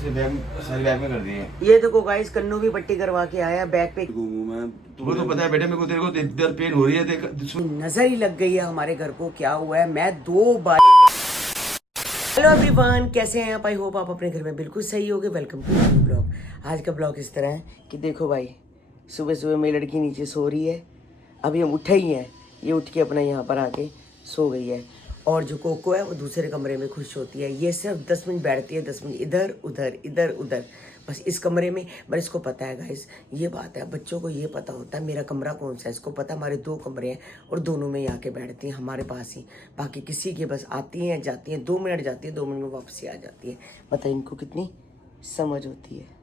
Bag में कर दिए। ये देखो गाइस, कन्नू भी पट्टी करवा के आया बैग पे। वो तो पता है बेटे, मेरे को तेरे को इधर पेन हो रही है, देख नजर ही लग गई है हमारे घर को। क्या हुआ है, मैं 2 बार। हेलो एवरीवन, कैसे हैं आप? आई होप आप अपने घर में बिल्कुल सही होगे। Welcome to new blog. आज का ब्लॉग इस तरह है कि देखो भाई, सुबह सुबह मेरी लड़की नीचे सो रही है। अभी हम उठे ही हैं, ये उठ के अपना यहाँ पर आके सो गई है। और जो कोको है वो दूसरे कमरे में खुश होती है। ये सिर्फ 10 मिनट बैठती है, 10 मिनट इधर उधर इधर उधर, बस इस कमरे में। पर इसको पता है गाइस, ये बात है, बच्चों को ये पता होता है मेरा कमरा कौन सा है। इसको पता है हमारे 2 कमरे हैं और दोनों में ही आके बैठती हैं हमारे पास ही। बाकी किसी के बस आती हैं जाती हैं, 2 मिनट जाती है, 2 मिनट में वापसी आ जाती है। बताइए इनको कितनी समझ होती है।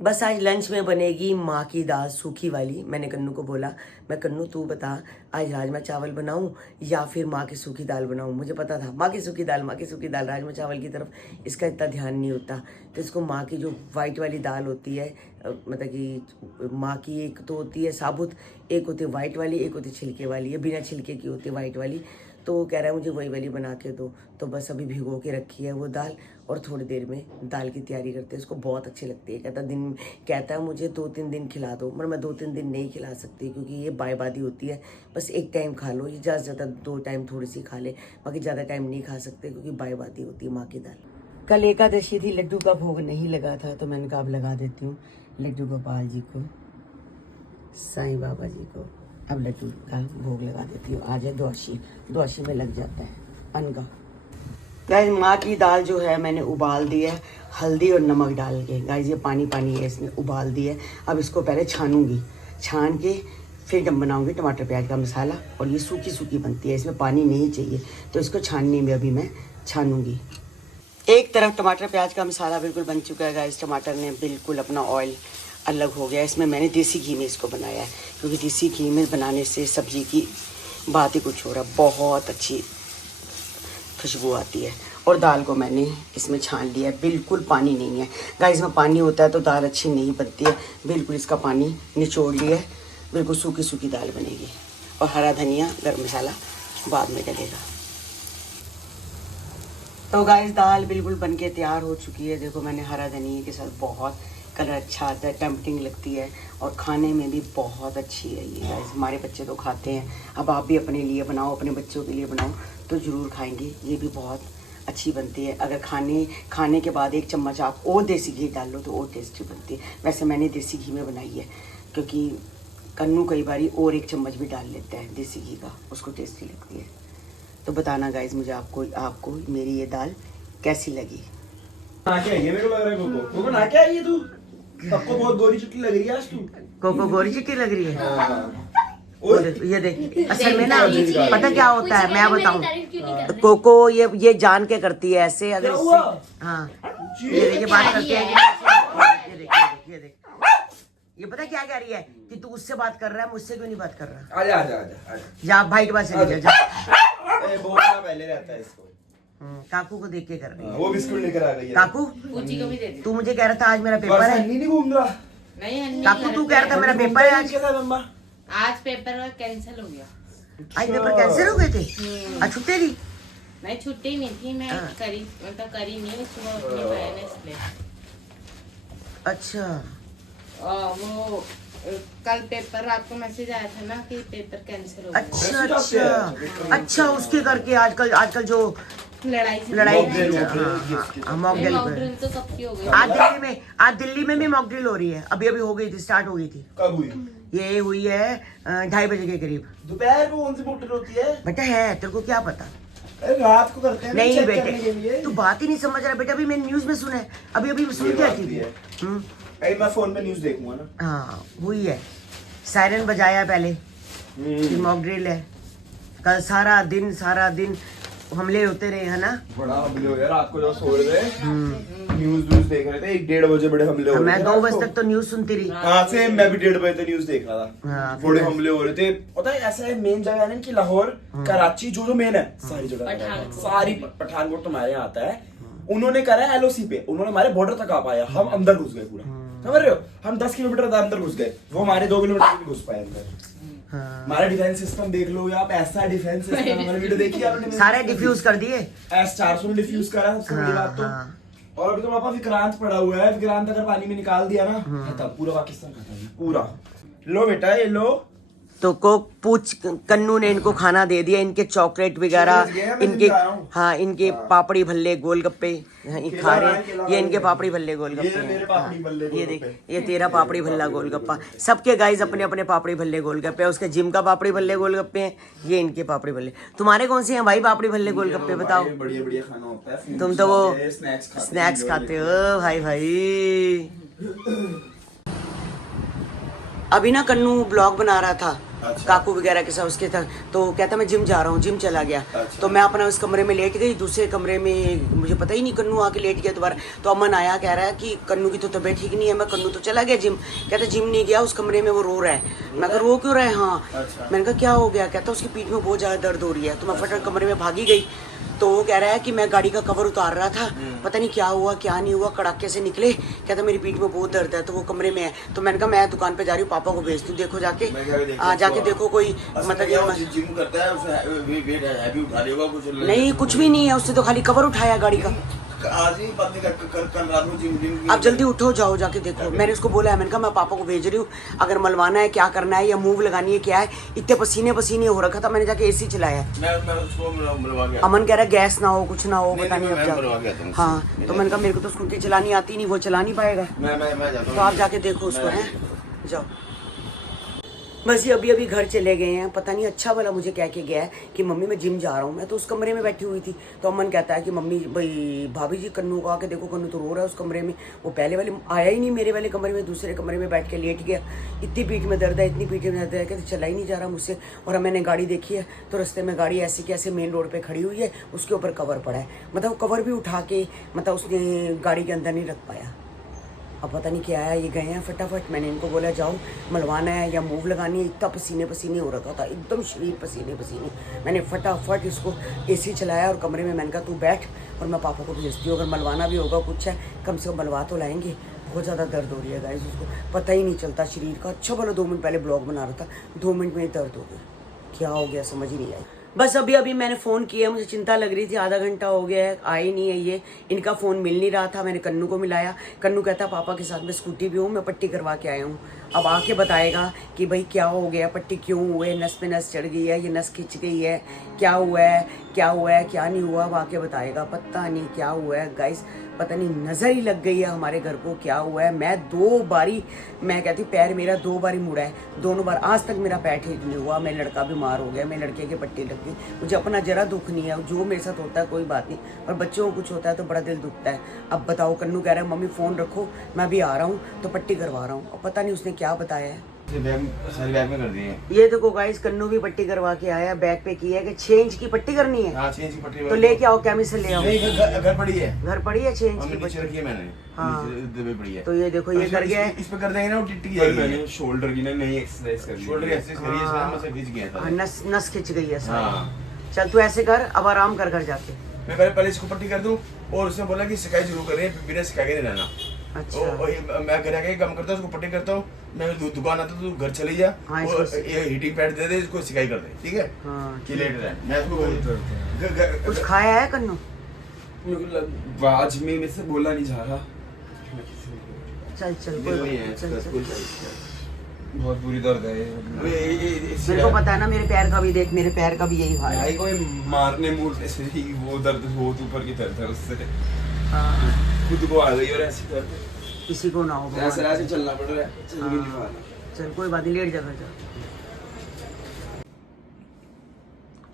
बस आज लंच में बनेगी माँ की दाल सूखी वाली। मैंने कन्नू को बोला, मैं कन्नू तू बता आज राजमा चावल बनाऊं या फिर माँ की सूखी दाल बनाऊं। मुझे पता था माँ की सूखी दाल, राजमा चावल की तरफ इसका इतना ध्यान नहीं होता। तो इसको माँ की जो वाइट वाली दाल होती है, मतलब कि माँ की एक तो होती है साबुत, एक होती है वाइट वाली, एक होती है छिलके वाली, बिना छिलके की होती है वाइट वाली। तो वो कह रहा है मुझे वही वाली बना के दो। तो बस अभी भिगो के रखी है वो दाल और थोड़ी देर में दाल की तैयारी करते हैं। उसको बहुत अच्छी लगती है। कहता है मुझे 2-3 दिन खिला दो, मगर मैं 2-3 दिन नहीं खिला सकती क्योंकि ये बायबादी होती है। बस एक टाइम खा लो, ये ज़्यादा से ज़्यादा 2 टाइम थोड़ी सी खा ले, बाकी ज़्यादा टाइम नहीं खा सकते क्योंकि बायबादी होती है माँ की दाल। कल एकादशी थी, लड्डू का भोग नहीं लगा था तो मैंने कहा अब लगा देती हूँ लड्डू गोपाल जी को, साईं बाबा जी को। अब लड्डू का भोग लगा देती हूँ। आज है द्वादशी में लग जाता है अन्न का। गाइस माँ की दाल जो है मैंने उबाल दी है हल्दी और नमक डाल के। गाइस ये पानी पानी है, इसमें उबाल दी है। अब इसको पहले छानूंगी, छान के फिर जब बनाऊंगी टमाटर प्याज का मसाला। और ये सूखी सूखी बनती है, इसमें पानी नहीं चाहिए, तो इसको छानने में अभी मैं छानूंगी। एक तरफ टमाटर प्याज का मसाला बिल्कुल बन चुका है गाइस। टमाटर ने बिल्कुल अपना ऑयल अलग हो गया। इसमें मैंने देसी घी में इसको बनाया है क्योंकि देसी घी में बनाने से सब्जी की बात ही कुछ हो रहा है, बहुत अच्छी खुशबू आती है। और दाल को मैंने इसमें छान लिया है, बिल्कुल पानी नहीं है गाइस। इसमें पानी होता है तो दाल अच्छी नहीं बनती है। बिल्कुल इसका पानी निचोड़ लिया है, बिल्कुल सूखी सूखी दाल बनेगी। और हरा धनिया गरम मसाला बाद में डलेगा। तो गाइस दाल बिल्कुल बनके तैयार हो चुकी है। देखो मैंने हरा धनिया के साथ, बहुत कलर अच्छा आता है, टेम्पटिंग लगती है और खाने में भी बहुत अच्छी है ये गाइस। हमारे बच्चे तो खाते हैं, अब आप भी अपने लिए बनाओ, अपने बच्चों के लिए बनाओ तो ज़रूर खाएंगे। ये भी बहुत अच्छी बनती है। अगर खाने के बाद 1 चम्मच आप और देसी घी डाल लो तो और टेस्टी बनती है। वैसे मैंने देसी घी में बनाई है क्योंकि कन्नू कई बार और 1 चम्मच भी डाल लेता है देसी घी का, उसको टेस्टी लगती है। तो बताना गाइस मुझे आपको मेरी ये दाल कैसी लगी। ये मेरे को लग रहा है कोको ना क्या ये तू सबको बहुत गोरी चिट्टी लग रही है आज तू। कोको गोरी चिट्टी लग रही है। ये देख, असल में ना पता क्या होता है मैं बताऊं, कोको ये जान के करती है ऐसे। अगर हाँ ये बात करती है, ये देख ये पता क्या कह रही है कि तू उससे बात कर रहा है, मुझसे क्यों नहीं बात कर रहा। आजा जा भाई के पास चले जा। बोलना पहले रहता है इसको। काकू को देख के कर रही है। वो बिस्कुट लेकर आ गई है। काकू तू मुझे कह रहा था आज मेरा पेपर है। नहीं घूम रहा। नहीं काकू तू कह रहा था मेरा पेपर है आज। आज पेपर कैंसिल हो गया। आज पेपर कैंसिल हो गए थे? आज छुट्टी थी? नहीं छुट्टी नहीं थी, मैं करी नहीं, सुबह उठने पाया ना इसलिए। अच्छा वो कल पेपर रात को मैसेज आया था ना कि पेपर कैंसिल हो अच्छा गया। अच्छा उसके करके आजकल जो लड़ाई मॉक ड्रिल तो सबकी हो गई। आज दिल्ली में भी मॉक ड्रिल हो रही है। अभी हो गई थी, स्टार्ट हो गई थी। कब हुई? ये हुई है 2:30 बजे के करीब। दोपहर को कौन सी मॉक ड्रिल होती है? बेटा है, तेरे को क्या पता? अरे रात को करते हैं। नहीं बेटे तू बात ही नहीं समझ रहा बेटा। अभी मैंने न्यूज में सुना है, अभी सुन के आती थी। मैं फोन में न्यूज देखूंगा ना। हाँ हुई है, सायरन बजाया पहले कि मॉक ड्रिल है। कल सारा दिन हमले होते रहे है ना। बड़ा हमले हो यार, रात को जब सो रहे थे न्यूज देख रहे थे, 1-1:30 बजे बड़े हमले हो रहे थे। मैं 2 बजे तक तो न्यूज सुनती रही। हाँ से मैं भी 1:30 बजे तक न्यूज देख रहा था। बड़े हमले हो रहे थे। पता है ऐसा है मेन जगह है ना कि लाहौर कराची जो मेन है सारी जगह, सारी पठानकोट तुम्हारे यहाँ आता है। उन्होंने करा है LOC पे, उन्होंने हमारे बॉर्डर तक आ पाया, हम अंदर घुस गए पूरा। समझ रहे हो? हम 10 किलोमीटर अंदर घुस गए, वो हमारे 2 किलोमीटर नहीं घुस पाए अंदर। हमारा डिफेंस सिस्टम देख लो आप, ऐसा डिफेंस सिस्टम हमारी वीडियो देखी आपने? सारे डिफ्यूज कर दिए। S400 ने डिफ्यूज करा सबसे बड़ी बात तो। और अभी तो पापा विक्रांत पड़ा हुआ है, विक्रांत अगर पानी में निकाल दिया ना खत्म, पूरा पाकिस्तान खत्म, पूरा। लो बेटा ये लो। तो को पूछ कन्नू ने इनको खाना दे दिया, इनके चॉकलेट वगैरह, इनके हाँ इनके पापड़ी भल्ले गोलगप्पे खा रहे हैं। ये इनके पापड़ी भल्ले गोलगप्पे हैं। ये देख, ये तेरा पापड़ी भल्ला गोलगप्पा। सबके गाइस अपने अपने पापड़ी भल्ले गोलगप्पे। उसके जिम का पापड़ी भल्ले गोलगप्पे हैं, ये इनके पापड़ी भल्ले। तुम्हारे कौन से हैं भाई पापड़ी भल्ले गोलगप्पे बताओ? बढ़िया बढ़िया खाना होता है। तुम तो वो स्नैक्स खाते हो भाई भाई। अभी ना कन्नू ब्लॉग बना रहा था काकू वगैरह के साथ उसके साथ, तो कहता मैं जिम जा रहा हूँ, जिम चला गया। तो मैं अपना उस कमरे में लेट गई, दूसरे कमरे में मुझे पता ही नहीं, कन्नू आके लेट गया दोबारा। तो अमन आया, कह रहा है कि कन्नू की तो तबीयत ठीक नहीं है। मैं कन्नू तो चला गया जिम, कहता जिम नहीं गया, उस कमरे में वो रो रहा है। मैं कहा रो क्यों रहा है? हाँ मैंने कहा क्या हो गया? कहता उसकी पीठ में बहुत ज्यादा दर्द हो रही है। तो मैं फटाफट कमरे में भागी गई, तो वो कह रहा है कि मैं गाड़ी का कवर उतार रहा था, पता नहीं क्या हुआ क्या नहीं हुआ, कड़ाके से निकले, कहता मेरी पीठ में बहुत दर्द है। तो वो कमरे में है, तो मैंने कहा मैं दुकान पे जा रही हूँ, पापा को भेज दूँ, देखो जाके जाके देखो कोई मतलब जिम करता है उसे वेट हैवी उठा लेगा कुछ नहीं, कुछ भी नहीं है, उससे तो खाली कवर उठाया गाड़ी का। आज ही पत्नी कर रात में जिम आप जल्दी उठो जाओ जाके देखो। मैंने उसको बोला है, मैंने कहा मैं पापा को भेज रही हूँ, अगर मलवाना है क्या करना है या मूव लगानी है क्या है। इतने पसीने पसीने हो रखा था, मैंने जाके एसी चलाया। मैं उसको मलवा गया। अमन कह रहा है गैस ना हो कुछ ना हो, पता नहीं अब जाओ। हाँ तो मैंने कहा मेरे को तो स्कूटी चलानी आती नहीं, वो चला नहीं पाएगा, तो आप जाके देखो उसको है, जाओ। बस ये अभी अभी घर चले गए हैं, पता नहीं अच्छा वाला मुझे कह के गया है कि मम्मी मैं जिम जा रहा हूँ। मैं तो उस कमरे में बैठी हुई थी, तो अमन कहता है कि मम्मी भाई भाभी जी कन्नू को आके देखो, कन्नू तो रो रहा है उस कमरे में। वो पहले वाले आया ही नहीं मेरे वाले कमरे में, दूसरे कमरे में बैठ के लेट गया। इतनी पीठ में दर्द है, इतनी पीठ में दर्द है कि चला ही नहीं जा रहा मुझसे। और मैंने गाड़ी देखी है तो रास्ते में गाड़ी ऐसी की ऐसे मेन रोड पर खड़ी हुई है, उसके ऊपर कवर पड़ा है, मतलब कवर भी उठा के मतलब उसने गाड़ी के अंदर नहीं रख पाया। अब पता नहीं क्या है, ये गए हैं फटाफट। मैंने इनको बोला जाओ मलवाना है या मूव लगानी है, इतना पसीने पसीने हो रखा था, एकदम शरीर पसीने पसीने। मैंने फटाफट इसको एसी चलाया और कमरे में मैंने कहा तू बैठ और मैं पापा को भेजती हूँ, अगर मलवाना भी होगा कुछ है कम से कम मलवा तो लाएंगे। बहुत ज़्यादा दर्द हो रही है गाइस, उसको पता ही नहीं चलता शरीर का। अच्छा बोला 2 मिनट पहले ब्लॉग बना रहा था, 2 मिनट में ही दर्द हो गया, क्या हो गया समझ ही नहीं आई। बस अभी अभी मैंने फ़ोन किया, मुझे चिंता लग रही थी, आधा घंटा हो गया है आए नहीं है ये, इनका फ़ोन मिल नहीं रहा था। मैंने कन्नू को मिलाया, कन्नू कहता पापा के साथ मैं स्कूटी भी हूँ, मैं पट्टी करवा के आया हूँ। अब आके बताएगा कि भाई क्या हो गया, पट्टी क्यों हुए, नस पे नस चढ़ गई है, ये नस खिंच गई है, क्या हुआ है क्या नहीं हुआ, अब आके बताएगा। पता नहीं क्या हुआ है गाइस, पता नहीं नज़र ही लग गई है हमारे घर को, क्या हुआ है। मैं 2 बारी, मैं कहती पैर मेरा 2 बारी मुड़ा है, दोनों बार आज तक मेरा पैर ठीक नहीं हुआ। मेरा लड़का बीमार हो गया, मेरे लड़के के पट्टी लग गई, मुझे अपना जरा दुख नहीं है, जो मेरे साथ होता है कोई बात नहीं, पर बच्चों को कुछ होता है तो बड़ा दिल दुखता है। अब बताओ, कन्नू कह रहा है मम्मी फ़ोन रखो मैं भी आ रहा हूँ, तो पट्टी करवा रहा हूँ। अब पता नहीं उसने क्या बताया है। सारी बैग में कर दी है। ये देखो गाइस, कन्नू भी पट्टी करवा के आया, बैग पे की है कि 6 इंच की पट्टी करनी है। हाँ 6 इंच की पट्टी तो लेके आओ, केमिस्ट से ले आओ। घर पड़ी है, घर पड़ी है 6 इंच की नीचे रखी है मैंने। हाँ नीचे पड़ी है। तो ये देखो ये कर गया है, इस पे कर देंगे ना वो टिक जाएगी। मैंने शोल्डर की ना नई एक्सरसाइज कर ली, शोल्डर की एक्सरसाइज करी है, इसमें मसल खींच गया था। नस खिंच गई है सारी। हाँ। चल तू ऐसे कर, अब आराम कर घर जाके। मैं पहले इसको पट्टी कर दूं, और उसने बोला कि सिकाई जरूर कर रहे हैं, बिना सिखा के नहीं रहना। अच्छा मैं घर आके काम करता हूँ, उसको पट्टी करता हूँ, मैं दुकान आता हूँ, तू घर चली जा, हाँ, और ये हीटिंग पैड दे दे, इसको सिकाई कर दे, ठीक है? हाँ कि लेट रहे, मैं इसको कुछ खाया है कन्नू? आज में मेरे से बोला नहीं जा रहा, चल चल कोई बहुत बुरी दर्द है। मेरे को पता है ना, मेरे पैर का भी देख, मेरे पैर का भी यही हाल है। कोई मारने मूरने से ही वो दर्द बहुत ऊपर की दर्द है, उससे हाँ, खुद को आ गई और ऐसी दर्द किसी को ना हो। ऐसे चलना पड़ रहा है, चल भी नहीं पाना। चल कोई बात नहीं, लेट जा घर जा।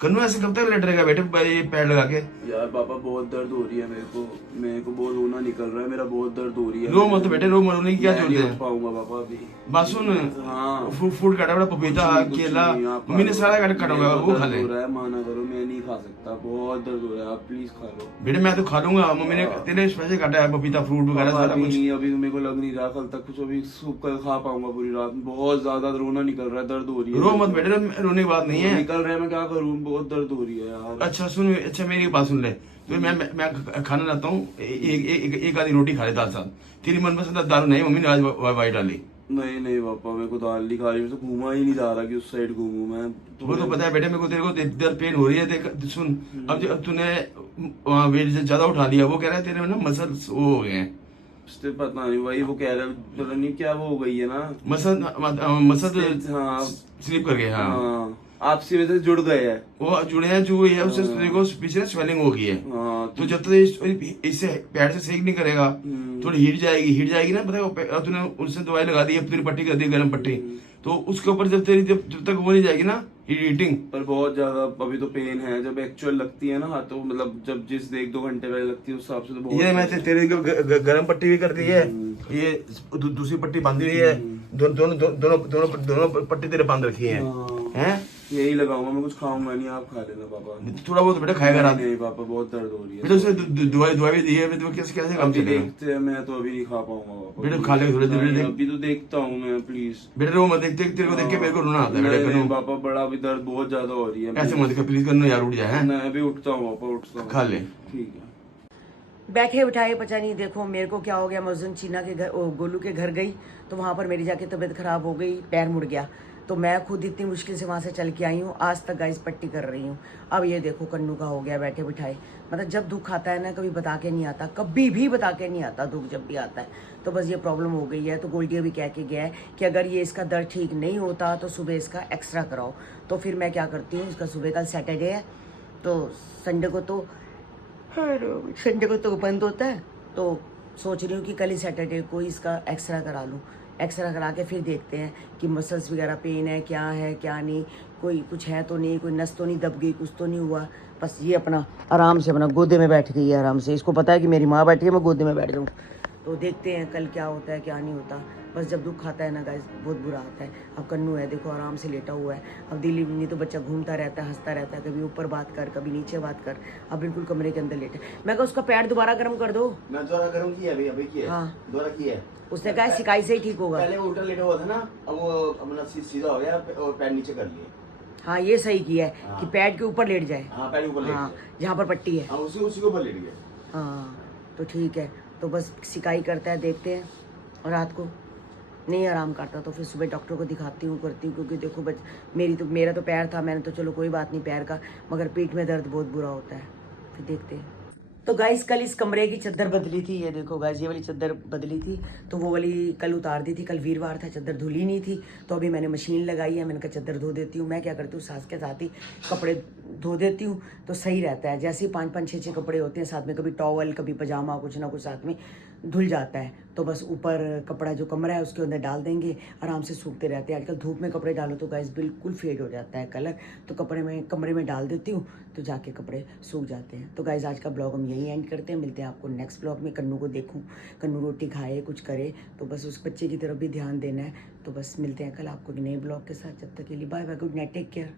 कन्नू ऐसे कब तक लेट रहेगा बेटे पैड लगा के? यार पापा बहुत दर्द हो रही है मेरे को बहुत रोना निकल रहा है, मेरा बहुत दर्द हो रही है। रो मत बेटे, रो मत, रोने की क्या जरूरत है? पाऊंगा पापा अभी। बात सुन, हाँ फूड काटा बड़ा, पपीता केला मम्मी ने सारा काटा होगा, वो खा ले। हो रहा है, माना करो मैं नहीं खा सकता, बहुत दर्द हो रहा है, आप प्लीज खा लो। बेटे मैं तो खा लूंगा, मम्मी ने तेरे स्पेशल काटा है पपीता फ्रूट वगैरह सारा अभी कुछ। नहीं, अभी मेरे को लग नहीं रहा कल तक कुछ, अभी सूप कर खा पाऊंगा पूरी रात। बहुत ज्यादा रोना निकल रहा है, दर्द हो रही है। रो मत बेटे, रोने की बात नहीं है, निकल रहा है, मैं क्या करूँ, बहुत दर्द हो रही है यार। अच्छा सुन, अच्छा मेरी बात सुन ले, तो मैं खाना लाता हूँ, एक आधी रोटी खा ले दाल साथ। तेरी मनपसंद दारू नहीं, मम्मी ने आज वाई डाली, नहीं नहीं पापा, मेरे को दाल नहीं खा रही, मुझे घूमा ही नहीं जा रहा कि उस साइड घूमूं मैं। वो तो पता है बेटे, मेरे को तेरे को दर्द पेन हो रही है। देख सुन, अब तूने वेट ज्यादा उठा लिया, वो कह रहा है तेरे में ना मसल्स वो हो गए हैं। उससे पता नहीं भाई, वो कह रहा है पता नहीं क्या वो हो गई है ना, मसल हाँ स्लिप कर गए। हाँ हाँ, आपसी में से जुड़ गए हैं। वो जुड़े हैं जो है, उससे तेरे को पीछे ना स्वेलिंग हो गई है। हाँ तो जब तक इससे पैर से सेक नहीं करेगा, थोड़ी हीट जाएगी ना, पता है तूने उनसे दवाई लगा दी, अब तेरी पट्टी कर दी गर्म पट्टी, तो उसके ऊपर जब तक वो नहीं जाएगी ना हीटिंग। पर बहुत ज्यादा अभी तो पेन है, जब एक्चुअल लगती है ना हाथों, मतलब जब जिस 1-2 घंटे पहले लगती है उस हिसाब से तो बहुत। ये मैं तेरे गर्म पट्टी भी कर दी है, ये दूसरी पट्टी बांधी हुई है, दोनों पट्टी तेरे बांध रखी है। हैं? यही लगाऊंगा मैं, कुछ खाऊंगा नहीं, आप खा लेना पापा। थोड़ा बहुत बेटा खाएगा रात में। नहीं पापा, बहुत दर्द हो रही है बेटा उसने दवाई भी दी है, तो कैसे काम अभी चलेगा? देखते हैं, मैं तो अभी नहीं खा पाऊंगा पापा। बेटा खा ले थोड़ी देर, अभी तो देखता हूँ मैं, प्लीज। बेटा रो मत, देख तेरे को देख के मेरे को रोना आता है बेटा। नहीं पापा, बड़ा अभी दर्द बहुत ज्यादा हो रही है। ऐसे मत कर प्लीज, करना यार, उठ जाए। हैं? मैं अभी उठता हूँ पापा, उठता हूँ। खा ले। ठीक है। बैठे बिठाए पता नहीं, देखो मेरे को क्या हो गया, मौजून चीना के घर, गोलू के घर गई तो वहाँ पर मेरी जाके तबीयत खराब हो गई, पैर मुड़ गया, तो मैं खुद इतनी मुश्किल से वहाँ से चल के आई हूँ, आज तक गाइस पट्टी कर रही हूँ। अब ये देखो कन्नू का हो गया बैठे बिठाए, मतलब जब दुख आता है ना कभी बता के नहीं आता, कभी भी बता के नहीं आता दुख जब भी आता है, तो बस ये प्रॉब्लम हो गई है। तो गोल्डी भी कह के गया है कि अगर ये इसका दर्द ठीक नहीं होता तो सुबह इसका एक्सरा कराओ। तो फिर मैं क्या करती हूँ, इसका सुबह कल सैटरडे है, तो संडे को तो बंद होता है, तो सोच रही हूँ कि कल ही सैटरडे को इसका एक्सरा करा लूँ। एक्सरा करा के फिर देखते हैं कि मसल्स वगैरह पेन है क्या नहीं, कोई कुछ है तो नहीं, कोई नस तो नहीं दब गई, कुछ तो नहीं हुआ। बस ये अपना आराम से अपना गोदे में बैठ गई है आराम से, इसको पता है कि मेरी माँ बैठी है, मैं गोदे में बैठ जाऊँ। तो देखते हैं कल क्या होता है क्या नहीं होता। बस जब दुख आता है ना गाइस बहुत बुरा आता है। अब कन्नू है देखो आराम से लेटा हुआ है, अब दिल्ली नहीं तो बच्चा घूमता रहता है, हंसता रहता है, कभी ऊपर बात कर कभी नीचे बात कर, अब बिल्कुल कमरे के अंदर लेटा। मैं कहा उसका पैर दोबारा गर्म कर दो। मैं दोबारा गर्म किया अभी किया। हाँ दोबारा किया। उसने कहा सिकाई से ही ठीक होगा। पहले वो उल्टा लेटा हुआ था ना, अब वो अपना सीधा हो गया और पैर नीचे कर लिए। हाँ ये सही किया है हाँ। कि पैर के ऊपर लेट जाए। हाँ पैर ऊपर लेट हाँ गया। जहाँ पर पट्टी है। हाँ उसी के ऊपर लेट गया। हाँ तो ठीक है, तो बस सिकाई करता है, देखते हैं। और रात को नहीं आराम करता तो फिर सुबह डॉक्टर को दिखाती हूँ करती हूँ, क्योंकि देखो मेरा तो पैर था, मैंने तो चलो कोई बात नहीं पैर का, मगर पेट में दर्द बहुत बुरा होता है, फिर देखते हैं। तो गाइस कल इस कमरे की चादर बदली थी, ये देखो गाइस ये वाली चादर बदली थी, तो वो वाली कल उतार दी थी, कल वीरवार था चादर धुली नहीं थी, तो अभी मैंने मशीन लगाई है, मैंने कहा चादर धो देती हूँ। मैं क्या करती हूँ सास के साथ ही कपड़े धो देती हूँ तो सही रहता है, जैसे ही 5-5, 6-6 कपड़े होते हैं साथ में, कभी टॉवल कभी पजामा कुछ ना कुछ साथ में धुल जाता है, तो बस ऊपर कपड़ा जो कमरा है उसके अंदर डाल देंगे, आराम से सूखते रहते हैं। आजकल धूप में कपड़े डालो तो गाइस बिल्कुल फेड हो जाता है कलर, तो कमरे में डाल देती हूँ तो जाके कपड़े सूख जाते हैं। तो गाइस आज का ब्लॉग हम यही एंड करते हैं, मिलते हैं आपको नेक्स्ट ब्लॉग में। कन्नू को देखूँ, कन्नू रोटी खाए कुछ करे, तो बस उस बच्चे की तरफ भी ध्यान देना है। तो बस मिलते हैं कल आपको नए ब्लॉग के साथ, जब तक के लिए bye bye, good night, take care.